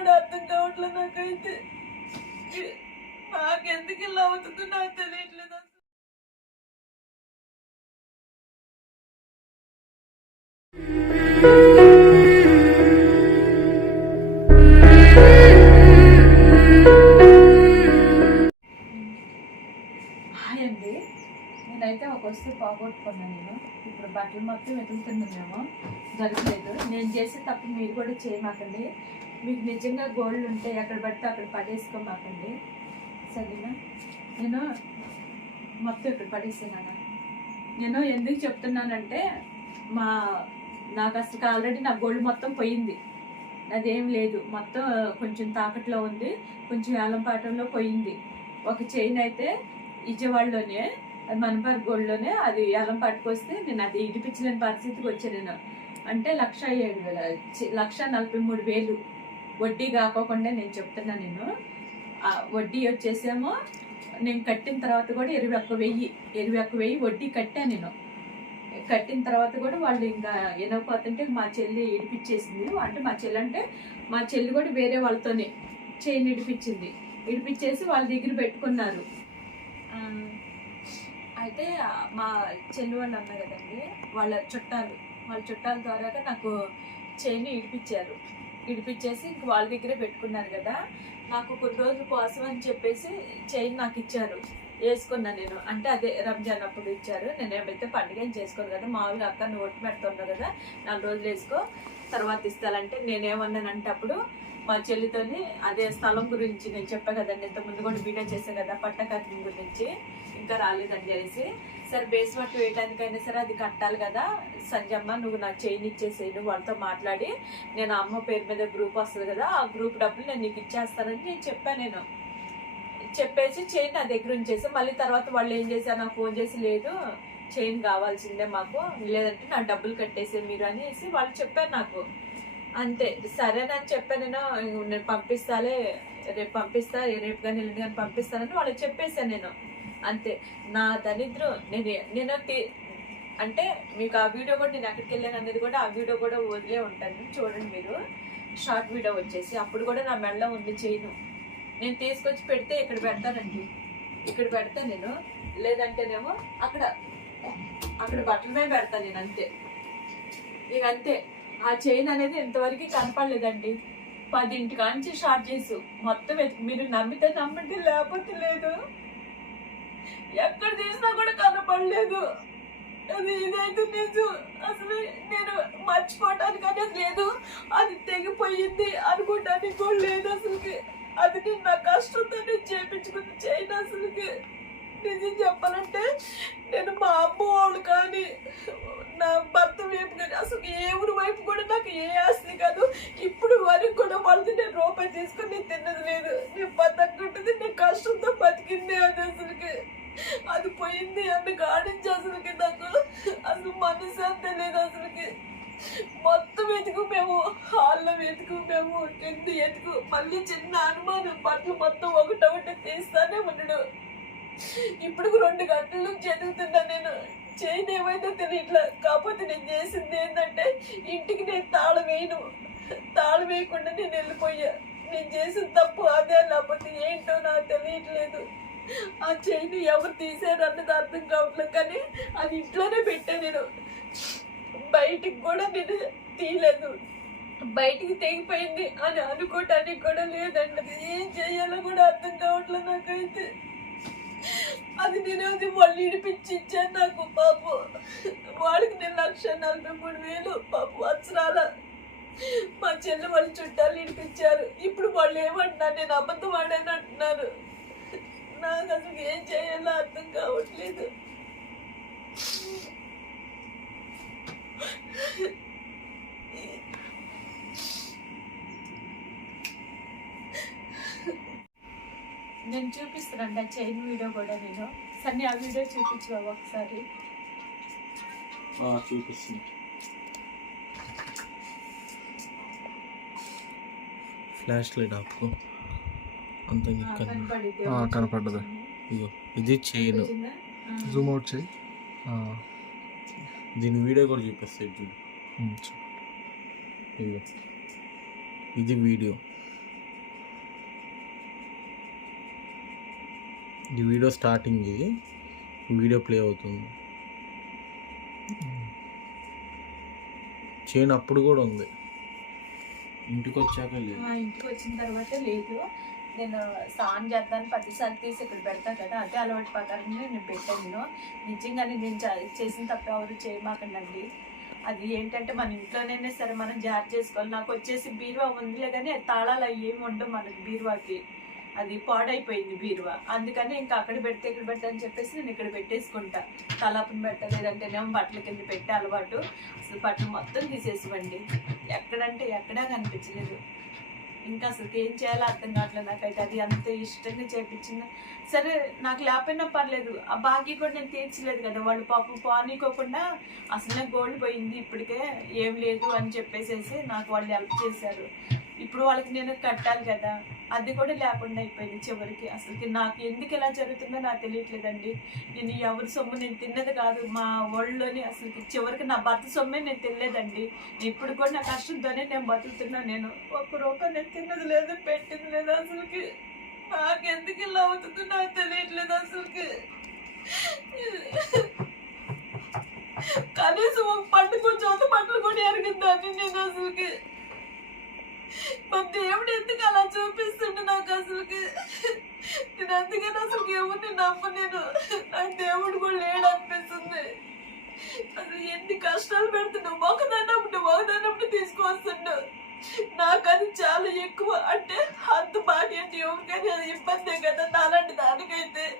కూడా అర్థం కావట్లేదు నాకైతే. నాకెందుకు ఇలా అవుతుందో నాకు తెలియట్లేదు హాయ్ అండి. నేనైతే ఒక వస్తువు పోగొట్టుకున్నాను నేను. ఇప్పుడు బట్టలు మొత్తం వెతుకుతున్నామేమో జరగలేదు నేను చేసే తప్పు మీరు కూడా చేయమాకండి. మీకు నిజంగా గోల్డ్ ఉంటే ఎక్కడ పడితే అక్కడ పడేసుకోమాకండి సరేనా? నేను మొత్తం ఇక్కడ పడేసాను నేను ఎందుకు చెప్తున్నానంటే మా నాకు అసలు ఆల్రెడీ నా గోల్డ్ మొత్తం పోయింది. అదేం లేదు. మొత్తం కొంచెం తాకట్లో ఉంది. కొంచెం వేలం పాటంలో పోయింది. ఒక చైన్ అయితే విజయవాడలోనే అది మనపర్ గోల్డ్లోనే అది ఏలం వస్తే నేను అది ఇడిపించలేని పరిస్థితికి వచ్చాను నేను. అంటే లక్ష ఏడు వేల చి- లక్ష నలభై మూడు వేలు. వడ్డీ కాకోకుండా నేను చెప్తున్నా నేను. వడ్డీ వచ్చేసేమో నేను కట్టిన తర్వాత కూడా ఇరవై ఒక్క వెయ్యి ఇరవై ఒక్క వెయ్యి వడ్డీ కట్టాను నేను. కట్టిన తర్వాత కూడా వాళ్ళు ఇంకా వినకపోతుంటే మా చెల్లి ఇడిపించేసింది. అంటే మా చెల్లి అంటే మా చెల్లి కూడా వేరే వాళ్ళతోనే చైన్ ఇడిపించింది. ఇడిపించేసి వాళ్ళ దగ్గర పెట్టుకున్నారు. అయితే మా చెల్లి వాళ్ళు అన్నారు కదండి వాళ్ళ చుట్టాలు వాళ్ళ చుట్టాల ద్వారా నాకు చైన్ ఇడిపించారు. విడిపించేసి ఇంక వాళ్ళ దగ్గరే పెట్టుకున్నారు కదా. నాకు కొన్ని రోజుల కోసం అని చెప్పేసి చైన్ నాకు ఇచ్చారు. వేసుకున్నా నేను. అంటే అదే రంజాన్ అప్పుడు ఇచ్చారు. నేను ఏమైతే పండుగ చేసుకోను కదా. మామూలుగా అక్క నువ్వు ఒట్టి పెడుతున్నావు కదా. నాలుగు రోజులు వేసుకో. తర్వాత ఇస్తానంటే నేనేమన్నానంటే అప్పుడు మా చెల్లితోని అదే స్థలం గురించి నేను చెప్పా కదండి ఇంత ముందు కూడా వీడియో చేశాను కదా పట్టకట్నం గురించి. ఇంకా రాలేదని చెప్పేసి సరే బేస్మెంట్ వేయడానికైనా సరే అది కట్టాలి కదా. సంజమ్మ నువ్వు నాకు చైన్ ఇచ్చేసేయను వాళ్ళతో మాట్లాడి. నేను అమ్మ పేరు మీద గ్రూప్ వస్తుంది కదా ఆ గ్రూప్ డబ్బులు నేను నీకు ఇచ్చేస్తానని నేను చెప్పాను నేను. చెప్పేసి చైన్ నా దగ్గర ఉంచేసి మళ్ళీ తర్వాత వాళ్ళు ఏం చేశారు? నాకు ఫోన్ చేసి లేదు చైన్ కావాల్సిందే మాకు. లేదంటే నా డబ్బులు కట్టేసే మీరు అనేసి వాళ్ళు చెప్పారు నాకు. అంతే. సరేనని చెప్పాను నేను నేను పంపిస్తాలే రేపు పంపిస్తా రేపు కానీ ఎల్లుండి కానీ పంపిస్తానని వాళ్ళకి చెప్పేశాను నేను. అంతే. నా దరిద్రం నేను నేను అంటే మీకు ఆ వీడియో కూడా నేను ఎక్కడికి వెళ్ళాను అనేది కూడా ఆ వీడియో కూడా వదిలే ఉంటాను. చూడండి మీరు. షార్ట్ వీడియో వచ్చేసి. అప్పుడు కూడా నా మెళ్ళ ఉంది చేయను నేను తీసుకొచ్చి పెడితే ఇక్కడ పెడతానండి. ఇక్కడ పెడతా నేను. లేదంటేనేమో అక్కడ అక్కడ బట్టల మీద పెడతాను నేను అంతే. ఇక అంతే. ఆ చైన్ అనేది ఇంతవరకు కనపడలేదండి. పదింటి కాంచి షార్ట్ చేసు. మొత్తం మీరు నమ్మితే నమ్మండి లేకపోతే లేదు. ఎక్కడ తీసినా కూడా కనపడలేదు. అది ఇదైతే నిజం. అసలు నేను మర్చిపోవటానికి అనేది లేదు. అది తెగిపోయింది అనుకోవటానికి కూడా లేదు అసలుకి. అది నేను నా కష్టంతో నేను చేపించుకుని చేయను అసలుకి. నిజం చెప్పాలంటే నేను మా అమ్మ వాళ్ళు కానీ నా భర్త వైపు కానీ అసలు ఏ ఊరి వైపు కూడా నాకు ఏ ఆస్తి కాదు. ఇప్పుడు వరకు కూడా వాళ్ళది నేను రూపాయి తీసుకుని నేను తిన్నది లేదు. నేను బతకుంటుంది నేను కష్టంతో బతికింది అది అసలుకి. అది పోయింది అన్న గాడించి అసలుకి నాకు. అసలు మనశ్శాంతి లేదు అసలుకి. మొత్తం వెతుకు మేము హాల్లో వెతుకు మేము కింద ఎతుకు మళ్ళీ చిన్న అనుమానం బట్టలు మొత్తం ఒకటి ఒకటి తీస్తానే ఉన్నాడు. ఇప్పుడు రెండు గంటల నుంచి ఎదుగుతున్నా నేను. చేయని ఏమైతే తెలియట్లే. కాకపోతే నేను చేసింది ఏంటంటే ఇంటికి నేను తాళం వేయను. తాళం వేయకుండా నేను వెళ్ళిపోయా. నేను చేసిన తప్పు అదే లేకపోతే ఏంటో నాకు తెలియట్లేదు. ఆ చైన్ ఎవరు తీసారు అన్నది అర్థం కావట్లేదు కానీ అది ఇంట్లోనే పెట్టా నేను. బయటికి కూడా నేను తీయలేదు. బయటికి తెగిపోయింది అని అనుకోవటానికి కూడా లేదండి. ఏం చేయాలో కూడా అర్థం కావట్లేదు నాకైతే. అది నేను అది వాళ్ళు ఇడిపించి ఇచ్చాను నాకు పాపు వాడికి నేను లక్ష నలభై మూడు వేలు పాపు వత్సరాల మా చెల్లె వాళ్ళు చుట్టాలు ఇడిపించారు. ఇప్పుడు వాళ్ళు ఏమంటున్నారు? నేను అబద్ధం వాడాను అంటున్నారు. నాకు అసలు ఏం చేయాలో అర్థం కావట్లేదు. నేను చూపిస్తున్నాను ఆ చైన్ వీడియో కూడా నేను. సరే ఆ వీడియో చూపించు బాబు ఒకసారి. చూపిస్తుంది ఫ్లాష్ లైట్ ఆపు అంత కనపడ్డది. ఇగో ఇది చైన్. జూమ్ అవుట్ చేయి. ఆ, దీని వీడియో కూడా చూపిస్తాయి చూడు. ఇది వీడియో ఇది వీడియో స్టార్టింగ్ ఇది. వీడియో ప్లే అవుతుంది. చైన్ అప్పుడు కూడా ఉంది. ఇంటికి వచ్చాక లేదు. ఆ ఇంటికి వచ్చిన తర్వాత లేదు. నేను స్నానం చేద్దాను ప్రతిసారి తీసి ఇక్కడ పెడతాను కదా అదే అలవాటు ప్రకారం నేను పెట్టాను. నిజంగానే నేను చేసిన తప్ప ఎవరు చేయమాకండి అది ఏంటంటే మన ఇంట్లోనైనా సరే మనం జాగ్రత్త చేసుకోవాలి. నాకు వచ్చేసి బీరువా ఉందిలే కానీ తాళాలు అవి ఏమి ఉండవు మనకి బీరువాకి. అది పాడైపోయింది బీరువా. అందుకని ఇంకా అక్కడ పెడితే ఇక్కడ పెడతా అని చెప్పేసి నేను ఇక్కడ పెట్టేసుకుంటా. తలాపుని పెట్టలేదంటేనేమో బట్టల కింద పెట్టే అలవాటు. అసలు బట్టలు మొత్తం తీసేసివ్వండి ఎక్కడంటే ఎక్కడా కనిపించలేదు. ఇంకా అసలు ఏం చేయాలో అర్థం కావట్లేదు నాకైతే. అది అంత ఇష్టంగా చేపించింది. సరే నాకు లేకపోయినా పర్లేదు. ఆ బాకీ కూడా నేను తీర్చలేదు కదా. వాళ్ళు పాపం పానీకోకుండా అసలు నాకు గోల్డ్ పోయింది ఇప్పటికే. ఏం లేదు అని చెప్పేసేసి నాకు వాళ్ళు హెల్ప్ చేశారు. ఇప్పుడు వాళ్ళకి నేను కట్టాలి కదా. అది కూడా లేకుండా అయిపోయింది చివరికి. అసలుకి నాకు ఎందుకు ఎలా జరుగుతుందో నాకు తెలియట్లేదండి. నేను ఎవరి సొమ్ము నేను తిన్నది కాదు. మా ఒళ్ళోని అసలుకి చివరికి నా భర్త సొమ్మే నేను తినలేదండి. ఇప్పుడు కూడా నా కష్టంతోనే నేను బతుకుతున్నా నేను. ఒక్క రూపాయి నేను తిన్నది లేదు పెట్టింది లేదు అసలుకి. నాకెందుకు ఇలా అవుతుందో నాకు తెలియట్లేదు అసలుకి. కనీసం ఒక పండు కొంచెం పంటలు కూడా ఎరిగిందాన్ని నేను అసలుకి. దేవుడు ఎందుకు అలా చూపిస్తుండే నాకు అసలుకి? నేను అందుకని అసలు ఎవరిని నమ్మలేను. నాకు దేవుడు కూడా లేడు అనిపిస్తుంది. అసలు ఎన్ని కష్టాలు పెడుతున్నావు ఒకదాన్నప్పుడు ఒకదాన్నప్పుడు తీసుకొస్తుండు. నాకు అది చాలా ఎక్కువ. అంటే అంత బాగా ఎవరికైనా అది ఇబ్బందే కదా. నాలాంటి దానికైతే.